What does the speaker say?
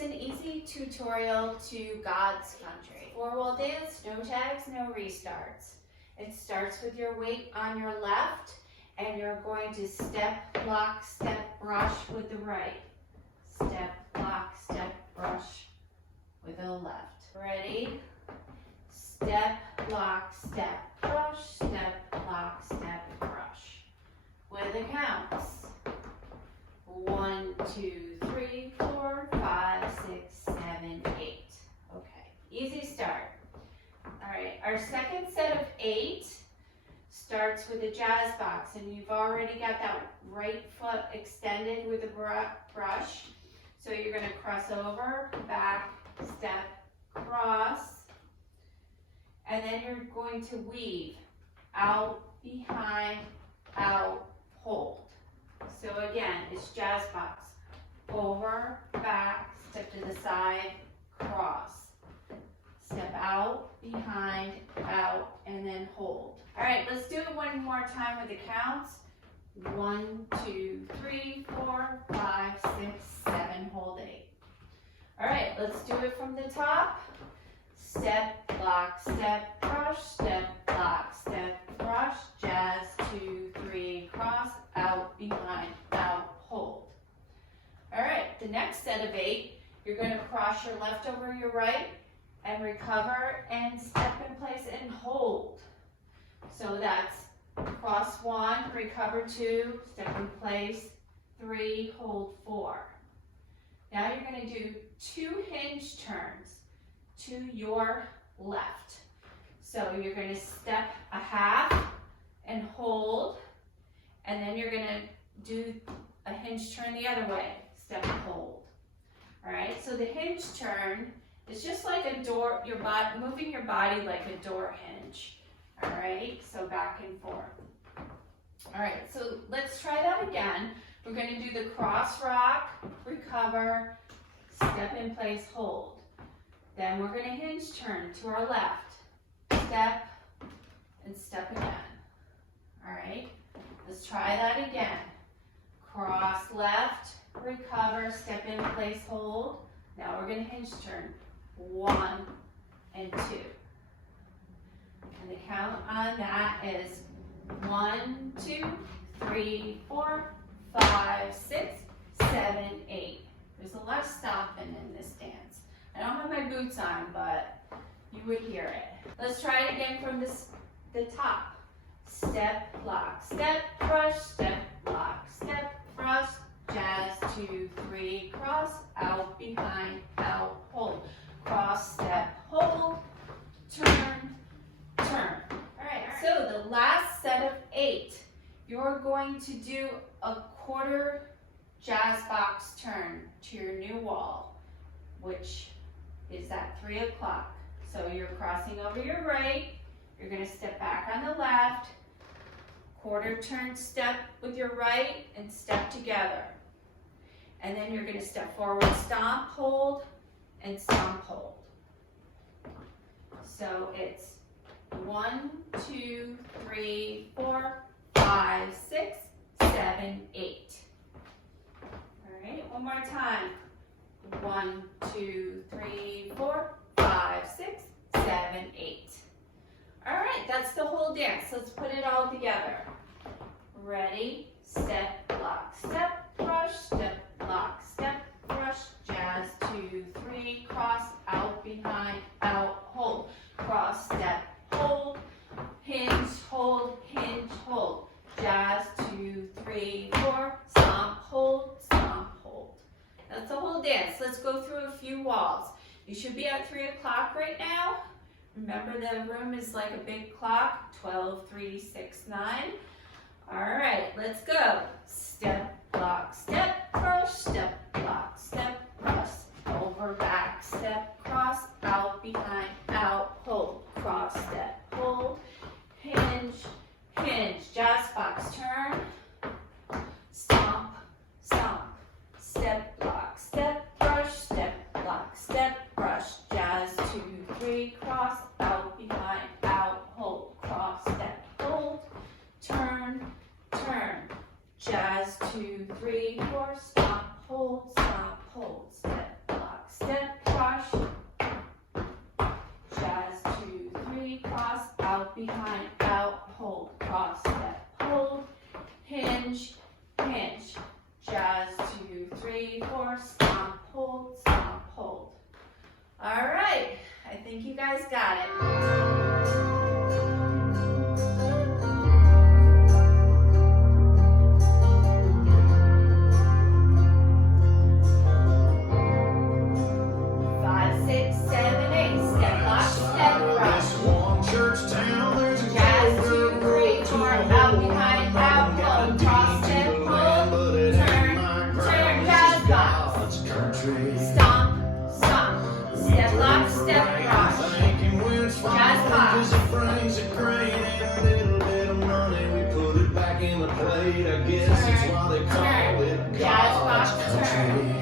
is an easy tutorial to God's country. Four-wall dance, no tags, no restarts. It starts with your weight on your left, and you're going to step, block, step, brush with the right. Step, block, step, brush with the left. Ready? Step, block, step, brush, step, block, step, brush. With the counts. 1, 2, 3, 4, 5, 6, 7, 8. Okay, easy start. All right, our second set of 8 starts with a jazz box, and you've already got that right foot extended with the brush. So you're going to cross over, back, step, cross, and then you're going to weave out, behind, out, hold. So again, it's jazz box. Over, back, step to the side, cross. Step out, behind, out, and then hold. All right, let's do it one more time with the counts. 1, 2, 3, 4, 5, 6, 7, hold 8. All right, let's do it from the top. Step, block, step, brush, step, block, step, brush, jazz, 2, 3, cross, out, behind, out, hold. All right, the next set of 8, you're going to cross your left over your right and recover and step in place and hold. So that's cross 1, recover 2, step in place, 3, hold 4. Now you're going to do 2 hinge turns to your left. So you're going to step a half and hold, and then you're going to do a hinge turn the other way, step and hold. All right, so the hinge turn is just like a door, moving your body like a door hinge. All right, so back and forth. All right, so let's try that again. We're going to do the cross rock, recover, step in place, hold. Then we're going to hinge turn to our left, step, and step again. All right, let's try that again. Cross left, recover, step in place, hold. Now we're going to hinge turn, 1 and 2. And the count on that is 1, 2, 3, 4, 5, 6, 7, 8. There's a lot of stomping in this dance. I don't have my boots on, but you would hear it. Let's try it again from the top. Step, block, step, brush, step, block, step, brush, jazz, 2, 3, cross, out, behind, out, hold. Cross, step, hold, turn, turn. All right, so the last set of 8, you're going to do a quarter jazz box turn to your new wall, which is at 3 o'clock. So you're crossing over your right, you're going to step back on the left, quarter turn step with your right and step together. And then you're going to step forward, stomp, hold, and stomp, hold. So it's 1, 2, 3, 4, 5, 6, 7, 8. All right, one more time. 1, 2, 3, 4, 5, 6, 7, 8. All right, that's the whole dance. Let's put it all together. Ready, step, block, step, brush, step, block, step, brush, jazz, 2, 3, cross, out, behind, out, hold. Cross, step, hold, hinge, hold, jazz, 2, 3, 4, stomp, hold, stomp, hold. That's the whole dance. Let's go through a few walls. You should be at 3 o'clock right now. Remember, the room is like a big clock, 12, 3, 6, 9. All right, let's go. Step, block, step, brush, step, block, step, brush, over, back, step, cross, out, behind, out, hold, cross, step, hold, hinge, hinge, jazz box, turn, stomp, stomp, step, block, step, brush, step, block, step, brush, jazz, 2, 3, cross, out, behind, out, hold, cross, step, hold, turn, turn, jazz, 2, 3, 4, stomp, hold, step, block, behind, out, hold, cross, step, hold, hinge, hinge. Jazz, 2, 3, 4, stomp, hold, stomp, hold. All right, I think you guys got it. 5, 6, 7, 8. Step, lock, step, rock. Jazz, 2, 3, 4. Out, behind, out, hold. Cross, step, hold. Turn, jazz, box. Stomp, stomp. Step, lock, step, rock. Jazz, box. Turn, jazz, box, turn.